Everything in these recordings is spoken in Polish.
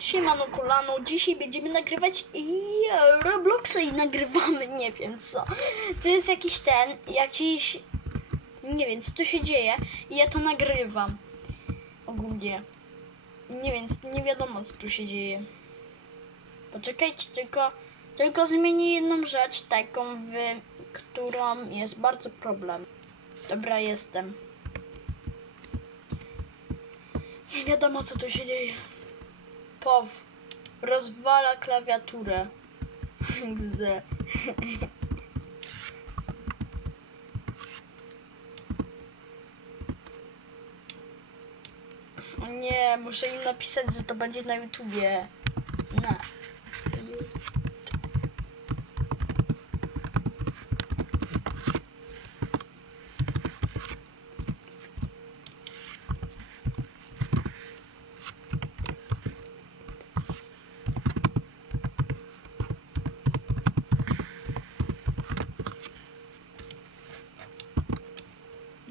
Siemano kolano, dzisiaj będziemy nagrywać i Robloxa i nagrywamy, nie wiem co. To jest jakiś ten, jakiś, nie wiem co tu się dzieje i ja to nagrywam. Ogólnie. Nie wiem, nie wiadomo co tu się dzieje. Poczekajcie, tylko, tylko zmienię jedną rzecz, taką w którą jest bardzo problem. Dobra, jestem. Nie wiadomo co tu się dzieje. POW rozwala klawiaturę. XD. Nie, muszę im napisać, że to będzie na YouTubie. Na.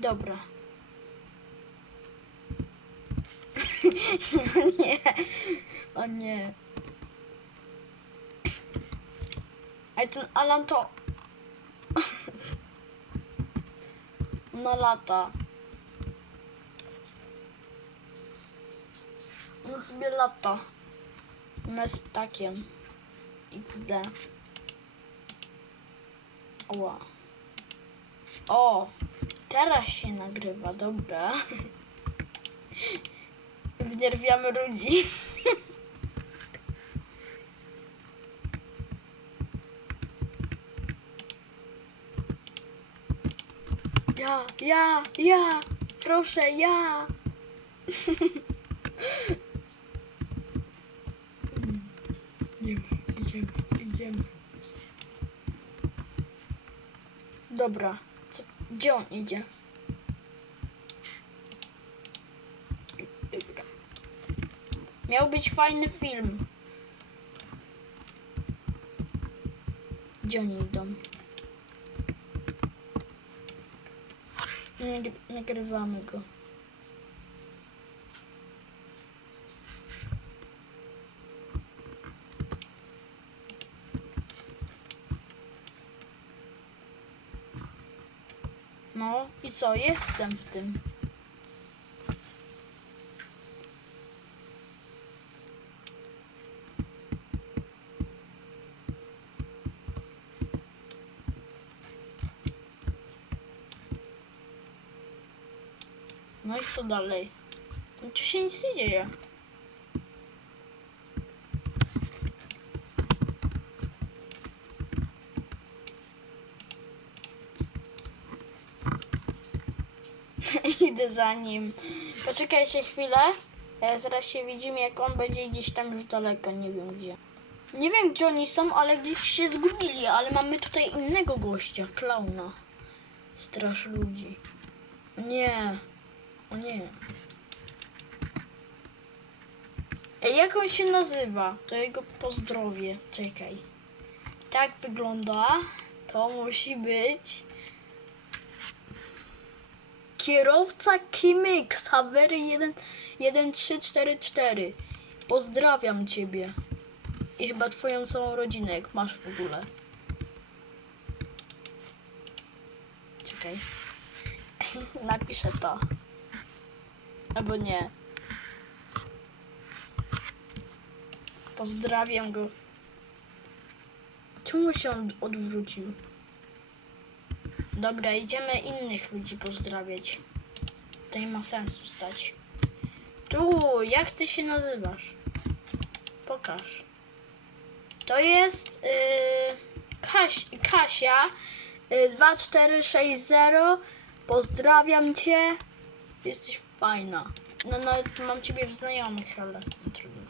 Dobra. nie. O nie. Ale ten Alan to... No lata. No sobie lata. Ona jest ptakiem. XD. Oła. O! Teraz się nagrywa, dobra. Wnerwiamy ludzi. Ja, ja, ja, proszę, ja. Idziemy, idziemy, idziemy. Dobra, gdzie on idzie? Miał być fajny film. Gdzie oni idą? Nagry- Nagrywamy go. No i co? Jestem w tym. No i co dalej? No tu się nic nie dzieje. Za nim. Poczekajcie chwilę. E, zaraz się widzimy, jak on będzie gdzieś tam już daleko, nie wiem gdzie. Nie wiem, gdzie oni są, ale gdzieś się zgubili, ale mamy tutaj innego gościa, klauna. Straż ludzi. Nie. O nie. Ej, jak on się nazywa? To jego pozdrowie. Czekaj. Tak wygląda. To musi być. Kierowca Kimix, Havery 1344. Pozdrawiam ciebie. I chyba twoją całą rodzinę, jak masz w ogóle. Czekaj. Napiszę to. Albo nie. Pozdrawiam go. Czemu się on odwrócił? Dobra, idziemy innych ludzi pozdrawiać. Nie ma sensu stać. Tu, jak ty się nazywasz? Pokaż. To jest yy, Kaś, Kasia yy, 2460. Pozdrawiam cię. Jesteś fajna. No nawet mam ciebie w znajomych, ale no trudno.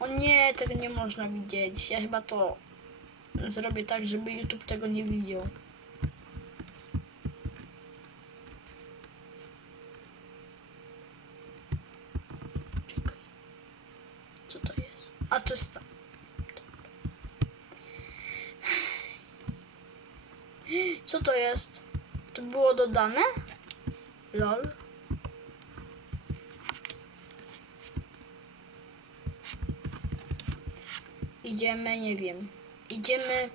O nie, tego nie można widzieć. Ja chyba to zrobię tak, żeby YouTube tego nie widział. Czekaj. Co to jest? A to jest ta. Co to jest? To było dodane? Lol. Idziemy, nie wiem. Idziemy.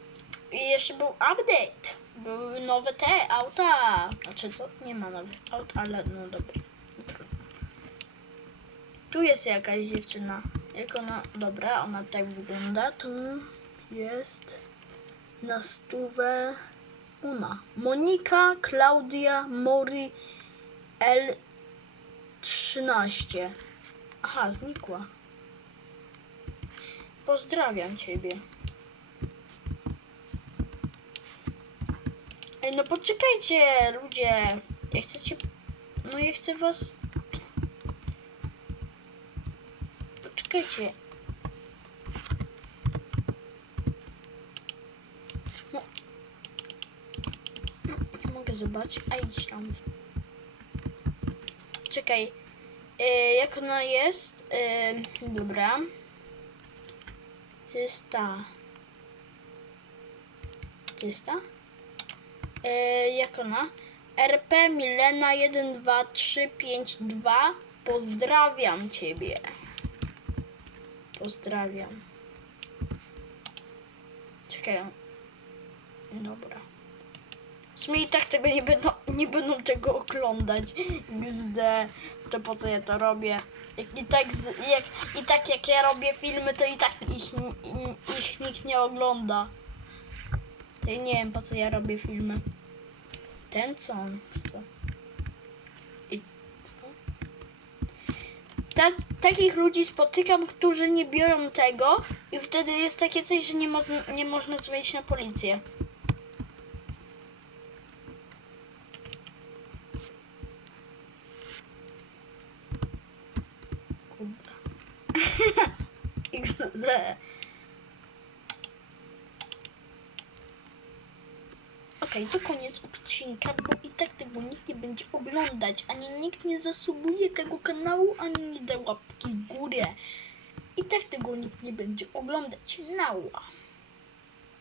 I jeszcze był update. Były nowe te auta. Znaczy co? Nie ma nowych aut, ale no dobra. Tu jest jakaś dziewczyna. Jak ona. Dobra, ona tak wygląda. Tu jest na stówę. Una. Monika Klaudia Mori L13. Aha, znikła. Pozdrawiam ciebie. Ej, no poczekajcie, ludzie. Ja chcę cię... No ja chcę was... Poczekajcie. No. No, Zobaczyć. A idź tam. Czekaj. E, jak ona jest? E, dobra. To jest ta. To jest ta? E, jak ona? RP Milena 12352 Pozdrawiam Ciebie. Pozdrawiam. Czekaj. Dobra. I tak tego nie będą, nie będą tego oglądać. XD. To po co ja to robię? I, tak jak, I tak jak ja robię filmy, to i tak ich, ich, nikt nie ogląda. To ja nie wiem po co ja robię filmy. Ten co? Co? I co? Ta, takich ludzi spotykam, którzy nie biorą tego i wtedy jest takie coś, że nie, można nie można dzwonić na policję. XD. Okej, to koniec odcinka, bo i tak tego nikt nie będzie oglądać, ani nikt nie zasubuje tego kanału, ani nie da łapki w górę. I tak tego nikt nie będzie oglądać. Nała.